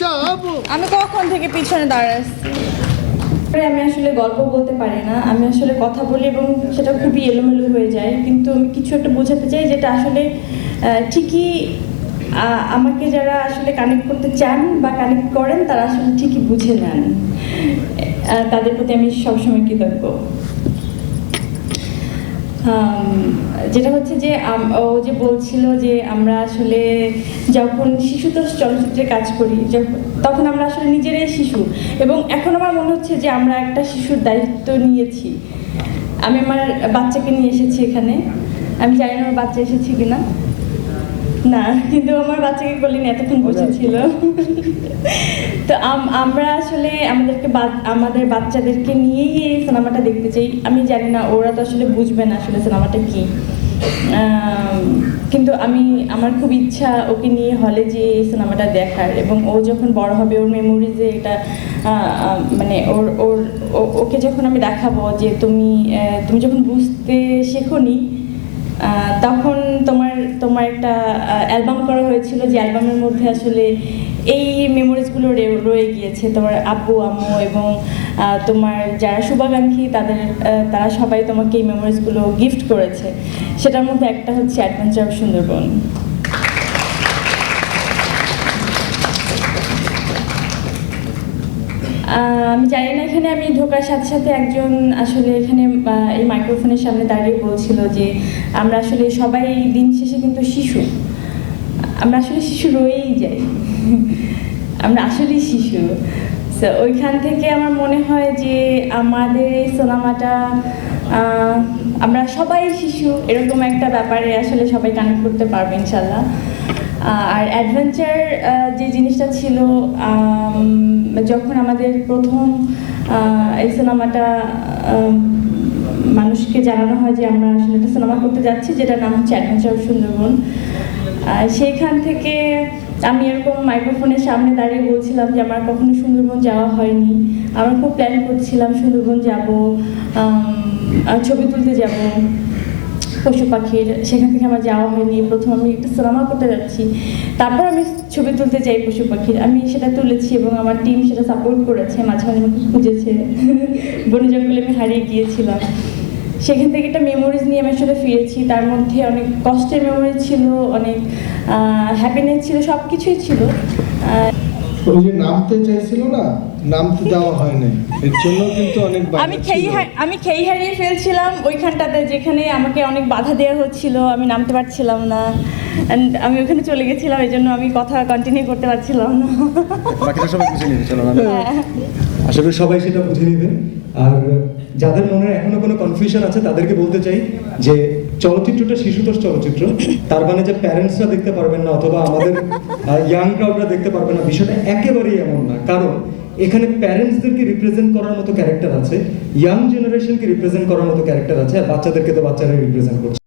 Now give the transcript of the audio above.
সব আমি কখন থেকে পিছনে দাঁড়াচ্ছি আমি আসলে গল্প বলতে পারি না। আমি আসলে কথা বলি এবং সেটা খুবই এলোমেলো হয়ে যায়। কিন্তু আমি কিছু একটা বোঝাতে চাই যেটা আসলে ঠিকই আমাকে যারা আসলে কানেক্ট করতে চান বা কানেক্ট করেন, তারা আসলে ঠিকই বুঝে নেন। তাদের প্রতি আমি সবসময় কৃতজ্ঞ। যেটা হচ্ছে যে আম- ও যে বলছিল যে আমরা আসলে যখন শিশুতোষ চলচ্চিত্রে কাজ করি তখন আমরা আসলে নিজেরাই শিশু। এবং এখন আমার মনে হচ্ছে যে আমরা একটা শিশুর দায়িত্ব নিয়েছি। আমি আমার বাচ্চাকে নিয়ে এসেছি এখানে। আমি জানি না আমার বাচ্চা এসেছি কিনা। না কিন্তু আমার বাচ্চাকে বলিনি এতক্ষণ বসেছিল। তো আম- আমরা আসলে আমাদেরকে আমাদের বাচ্চাদেরকে নিয়েই এই সিনেমাটা দেখতে চাই। আমি জানি না, ওরা তো আসলে বুঝবে না আসলে সিনেমাটা কি। কিন্তু আমি, আমার খুব ইচ্ছা ওকে নিয়ে হলে যে এই সিনেমাটা দেখার এবং ও যখন বড় হবে, ওর মেমোরিজে এটা মানে ওর ওর ওকে যখন আমি দেখাবো যে তুমি তুমি যখন বুঝতে শেখোনি তখন তোমার তোমার একটা অ্যালবাম করা হয়েছিল যে অ্যালবামের মধ্যে আসলে এই মেমোরিজগুলো গিয়েছে, তোমার আব্বু, আম্মু এবং তোমার যারা শুভাকাঙ্ক্ষী, তাদের তারা সবাই তোমাকে এই মেমোরিজগুলো গিফট করেছে। সেটার মধ্যে একটা হচ্ছে অ্যাডভেঞ্চার অফ সুন্দরবন আমি জানি না, এখানে আমি ঢোকার সাথে সাথে একজন আসলে এখানে এই মাইক্রোফোনের সামনে দাঁড়িয়ে বলছিল যে, আমরা আসলে সবাই দিন শেষে কিন্তু শিশু। আমরা আসলে শিশু রয়েই যাই। আমরা আসলেই শিশু। ওইখান থেকে আমার মনে হয় যে আমাদের এই সিনেমাটা আমরা সবাই শিশু, এরকম একটা ব্যাপারে আসলে সবাই কানেক্ট করতে পারবে ইনশাল্লাহ। আর অ্যাডভেঞ্চার যে জিনিসটা ছিল যখন আমাদের প্রথম এই সিনেমাটা মানুষকে জানানো হয় যে আমরা আসলে একটা সিনেমা করতে যাচ্ছি, যেটার নাম হচ্ছে অ্যাডভেঞ্চার সুন্দরবন সেইখান থেকে আমি এরকম মাইক্রোফোনের সামনে দাঁড়িয়ে বলছিলাম যে আমার কখনো সুন্দরবন যাওয়া হয়নি। আমরা খুব প্ল্যান করছিলাম সুন্দরবন যাব ছবি তুলতে যাব, পশু পাখির, সেখান থেকে আমার যাওয়া হয়নি। প্রথম আমি একটা সিনেমা করতে যাচ্ছি। তারপর আমি ছবি তুলতে যাই পশু পাখির। আমি সেটা তুলেছি এবং আমার টিম সেটা সাপোর্ট করেছে মাঝে মাঝে আমাকে খুঁজেছে। বনে জঙ্গলে আমি হারিয়ে গিয়েছিলাম। সেখান থেকে একটা মেমোরিজ নিয়ে আমি আসলে ফিরেছি। তার মধ্যে অনেক কষ্টের মেমোরি ছিল অনেক হ্যাপিনেস ছিল সব কিছুই ছিল ওই যে নামতে চাইছিল না নামতে দেওয়া হয় নাই। এর জন্য কিন্তু অনেক আমি খেই। আমি খেই হারিয়ে ফেলছিলাম ওইখানটাতে যেখানে আমাকে অনেক বাধা দেওয়া হচ্ছিল আমি নামতে পারছিলাম না। অ্যান্ড আমি ওখানে চলে গেছিলাম এই জন্য আমি কথা কন্টিনিউ করতে পারছিলাম না। বাকিটা সবাই বুঝে নিবে হ্যাঁ। আশা করি সবাই সেটা বুঝে নেবেন আর যাদের মনে এখনও কোনো কনফিউশন আছে, তাদেরকে বলতে চাই যে চলচ্চিত্রটা শিশুতোষ চলচ্চিত্র। তার মানে যে প্যারেন্টসরা দেখতে পারবেন না অথবা আমাদের ইয়াং ক্রাউডরা দেখতে পারবে না, বিষয়টা একেবারেই এমন না। কারণ এখানে প্যারেন্টসদেরকে রিপ্রেজেন্ট করার মতো ক্যারেক্টার আছে ইয়াং জেনারেশনকে রিপ্রেজেন্ট করার মতো ক্যারেক্টার আছে, আর বাচ্চাদেরকে তো বাচ্চারা রিপ্রেজেন্ট করছে।